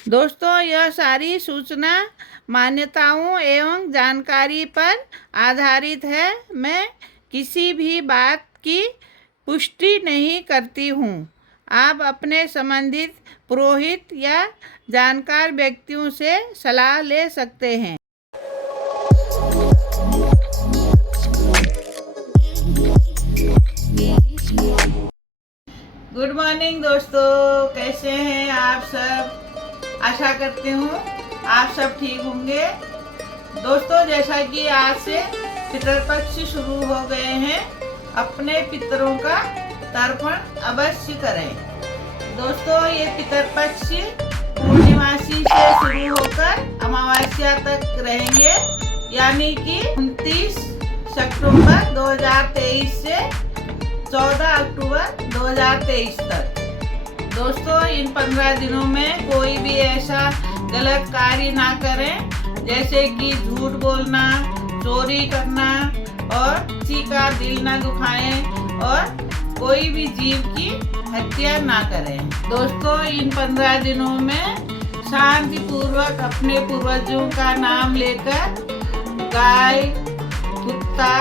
दोस्तों, यह सारी सूचना मान्यताओं एवं जानकारी पर आधारित है। मैं किसी भी बात की पुष्टि नहीं करती हूँ। आप अपने संबंधित पुरोहित या जानकार व्यक्तियों से सलाह ले सकते हैं। गुड मॉर्निंग दोस्तों, कैसे हैं आप सब। आशा करती हूँ आप सब ठीक होंगे। दोस्तों, जैसा कि आज से पितृपक्ष शुरू हो गए हैं, अपने पितरों का तर्पण अवश्य करें। दोस्तों, ये पितृपक्ष पूर्णिमासी से शुरू होकर अमावस्या तक रहेंगे, यानी कि 29 सितंबर 2023 से 14 अक्टूबर 2023 तक। दोस्तों, इन 15 दिनों में कोई भी ऐसा गलत कार्य ना करें, जैसे कि झूठ बोलना, चोरी करना और किसी का दिल ना दुखाएं और कोई भी जीव की हत्या ना करें। दोस्तों, इन 15 दिनों में शांति पूर्वक अपने पूर्वजों का नाम लेकर गाय, कुत्ता,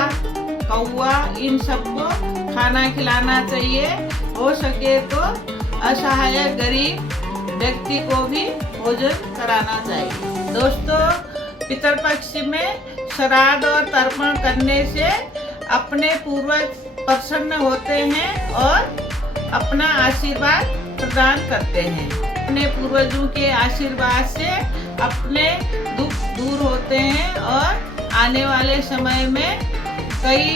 कौवा, इन सबको खाना खिलाना चाहिए। हो सके तो असहाय गरीब व्यक्ति को भी भोजन कराना चाहिए। दोस्तों, पितृपक्ष में श्राद्ध और तर्पण करने से अपने पूर्वज प्रसन्न होते हैं और अपना आशीर्वाद प्रदान करते हैं। अपने पूर्वजों के आशीर्वाद से अपने दुख दूर होते हैं और आने वाले समय में कई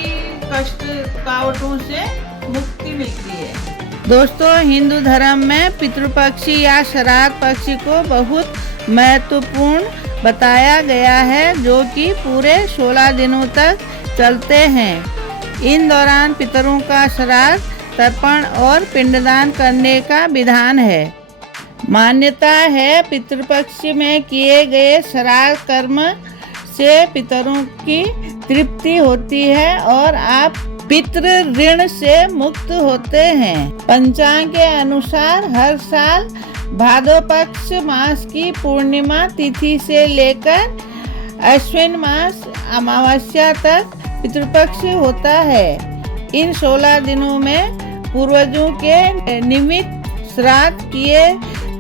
कष्ट रुकावटों से मुक्ति मिलती है। दोस्तों, हिंदू धर्म में पितृपक्षी या श्राद्ध पक्षी को बहुत महत्वपूर्ण बताया गया है, जो कि पूरे 16 दिनों तक चलते हैं। इन दौरान पितरों का श्राद्ध, तर्पण और पिंडदान करने का विधान है। मान्यता है पितृपक्ष में किए गए श्राद्ध कर्म से पितरों की तृप्ति होती है और आप पितृ ऋण से मुक्त होते हैं। पंचांग के अनुसार हर साल भादो पक्ष मास की पूर्णिमा तिथि से लेकर अश्विन मास अमावस्या तक पितृपक्ष होता है। इन 16 दिनों में पूर्वजों के निमित्त श्राद्ध किए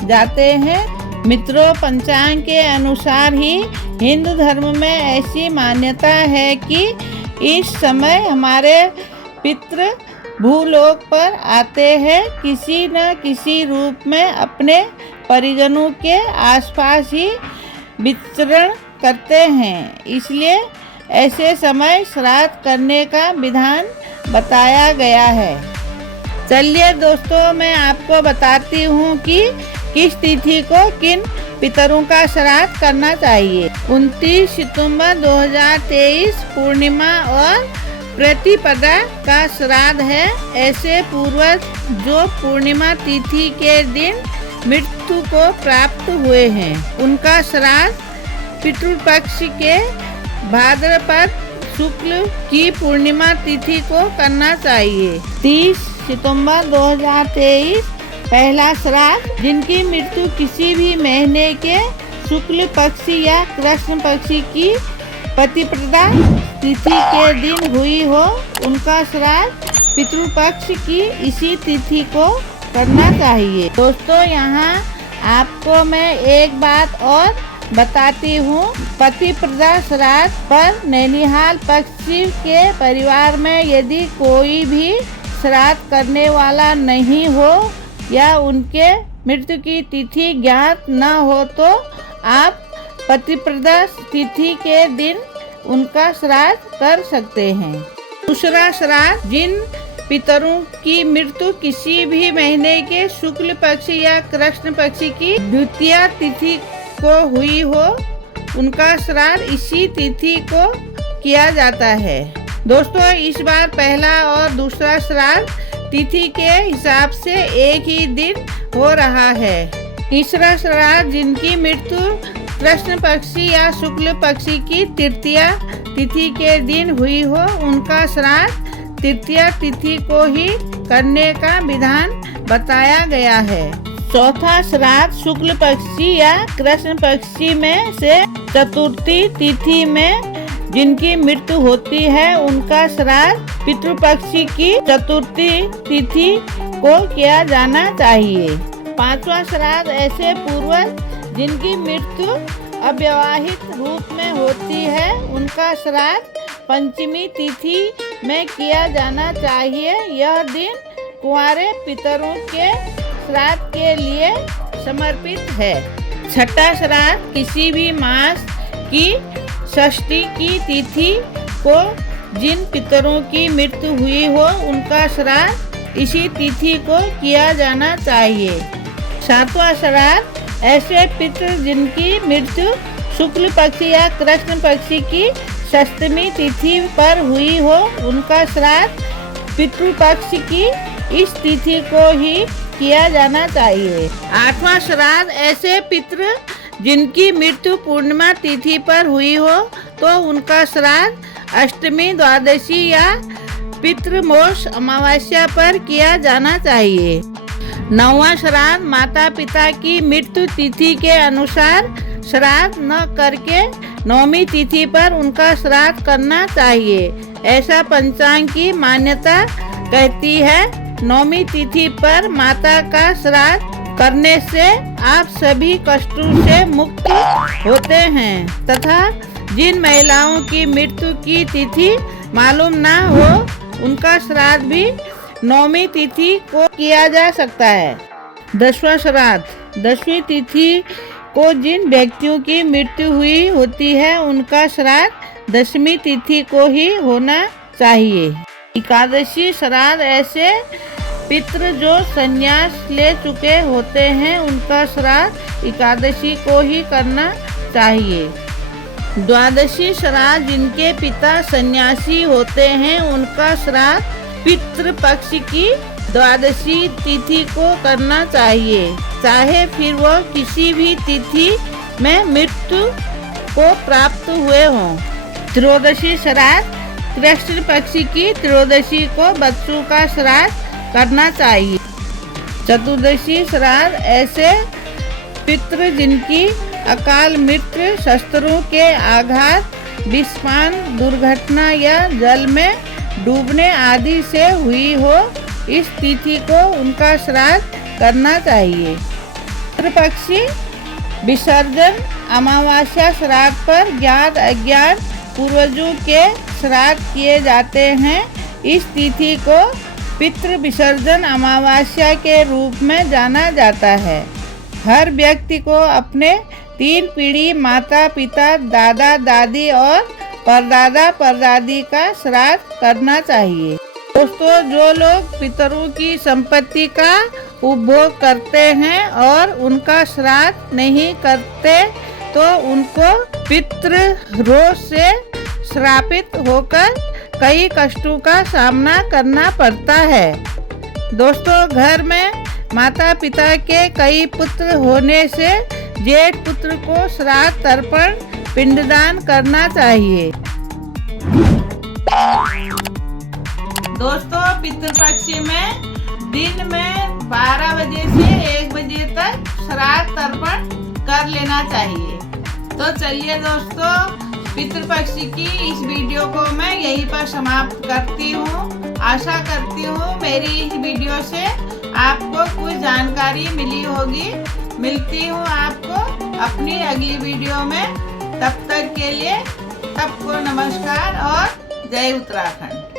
जाते हैं। मित्रों, पंचांग के अनुसार ही हिंदू धर्म में ऐसी मान्यता है कि इस समय हमारे पितृ भूलोक पर आते हैं, किसी न किसी रूप में अपने परिजनों के आसपास ही विचरण करते हैं। इसलिए ऐसे समय श्राद्ध करने का विधान बताया गया है। चलिए दोस्तों, मैं आपको बताती हूँ कि किस तिथि को किन पितरों का श्राद्ध करना चाहिए। 29 सितंबर 2023 पूर्णिमा और प्रतिपदा का श्राद्ध है। ऐसे पूर्वज जो पूर्णिमा तिथि के दिन मृत्यु को प्राप्त हुए हैं, उनका श्राद्ध पितृपक्ष के भाद्रपद शुक्ल की पूर्णिमा तिथि को करना चाहिए। 30 सितंबर 2023 पहला श्राद्ध, जिनकी मृत्यु किसी भी महीने के शुक्ल पक्षी या कृष्ण पक्षी की प्रतिपदा तिथि के दिन हुई हो, उनका श्राद्ध पितृपक्ष की इसी तिथि को करना चाहिए। दोस्तों, यहाँ आपको मैं एक बात और बताती हूँ। प्रतिपदा श्राद्ध पर नैनिहाल पक्षी के परिवार में यदि कोई भी श्राद्ध करने वाला नहीं हो या उनके मृत्यु की तिथि ज्ञात न हो, तो आप प्रतिपदा तिथि के दिन उनका श्राद्ध कर सकते हैं। दूसरा श्राद्ध, जिन पितरों की मृत्यु किसी भी महीने के शुक्ल पक्ष या कृष्ण पक्ष की द्वितीय तिथि को हुई हो, उनका श्राद्ध इसी तिथि को किया जाता है। दोस्तों, इस बार पहला और दूसरा श्राद्ध तिथि के हिसाब से एक ही दिन हो रहा है। तीसरा श्राद्ध, जिनकी मृत्यु कृष्ण पक्षी या शुक्ल पक्षी की तृतीय तिथि के दिन हुई हो, उनका श्राद्ध तृतीय तिथि को ही करने का विधान बताया गया है। चौथा श्राद्ध शुक्ल पक्षी या कृष्ण पक्षी में से चतुर्थी तिथि में जिनकी मृत्यु होती है उनका श्राद्ध पितृपक्षी की चतुर्थी तिथि को किया जाना चाहिए। पांचवा श्राद्ध ऐसे पूर्वज जिनकी मृत्यु अविवाहित रूप में होती है उनका श्राद्ध पंचमी तिथि में किया जाना चाहिए। यह दिन कुंवारे पितरों के श्राद्ध के लिए समर्पित है। छठा श्राद्ध किसी भी मास की षष्ठी की तिथि को जिन पितरों की मृत्यु हुई हो उनका श्राद्ध इसी तिथि को किया जाना चाहिए। सातवां श्राद्ध ऐसे पितृ जिनकी मृत्यु शुक्ल पक्षी या कृष्ण पक्षी की षष्ठमी तिथि पर हुई हो उनका श्राद्ध पितृपक्ष की इस तिथि को ही किया जाना चाहिए। आठवां श्राद्ध ऐसे पितृ जिनकी मृत्यु पूर्णिमा तिथि पर हुई हो तो उनका श्राद्ध अष्टमी द्वादशी या पितृमोक्ष अमावस्या पर किया जाना चाहिए। नौवां श्राद्ध माता पिता की मृत्यु तिथि के अनुसार श्राद्ध न करके नौमी तिथि पर उनका श्राद्ध करना चाहिए। ऐसा पंचांग की मान्यता कहती है। नौमी तिथि पर माता का श्राद्ध करने से आप सभी कष्टों से मुक्त होते हैं तथा जिन महिलाओं की मृत्यु की तिथि मालूम ना हो उनका श्राद्ध भी नौमी तिथि को किया जा सकता है। 10वां श्राद्ध 10वीं तिथि को जिन व्यक्तियों की मृत्यु हुई होती है उनका श्राद्ध 10वीं तिथि को ही होना चाहिए। एकादशी श्राद्ध ऐसे पितृ जो संन्यास ले चुके होते हैं उनका श्राद्ध एकादशी को ही करना चाहिए। द्वादशी श्राद्ध जिनके पिता सन्यासी होते हैं उनका श्राद्ध पितृपक्ष की द्वादशी तिथि को करना चाहिए, चाहे फिर वह किसी भी तिथि में मृत्यु को प्राप्त हुए हों। त्रयोदशी श्राद्ध कृष्ण पक्ष की त्रयोदशी को बच्चों का श्राद्ध करना चाहिए। चतुर्दशी श्राद्ध ऐसे पितृ जिनकी अकाल मृत्यु शस्त्रों के आघात विस्फोट दुर्घटना या जल में डूबने आदि से हुई हो इस तिथि को उनका श्राद्ध करना चाहिए। पितृपक्षी विसर्जन अमावस्या श्राद्ध पर ज्ञात अज्ञात पूर्वजों के श्राद्ध किए जाते हैं। इस तिथि को पितृ विसर्जन अमावस्या के रूप में जाना जाता है। हर व्यक्ति को अपने 3 पीढ़ी माता पिता दादा दादी और परदादा परदादी का श्राद्ध करना चाहिए। दोस्तों, जो लोग पितरों की संपत्ति का उपभोग करते हैं और उनका श्राद्ध नहीं करते तो उनको पितृ रोष से श्रापित होकर कई कष्टों का सामना करना पड़ता है। दोस्तों, घर में माता पिता के कई पुत्र होने से जेठ पुत्र को श्राद्ध तर्पण पिंडदान करना चाहिए। दोस्तों, पितृपक्षी में दिन में 12 बजे से 1 बजे तक श्राद्ध तर्पण कर लेना चाहिए। तो चलिए दोस्तों, पितृपक्षी की इस वीडियो को मैं यहीं पर समाप्त करती हूँ। आशा करती हूँ मेरी इस वीडियो से आपको कुछ जानकारी मिली होगी। मिलती हूँ आपको अपनी अगली वीडियो में। तब तक के लिए सबको नमस्कार और जय उत्तराखंड।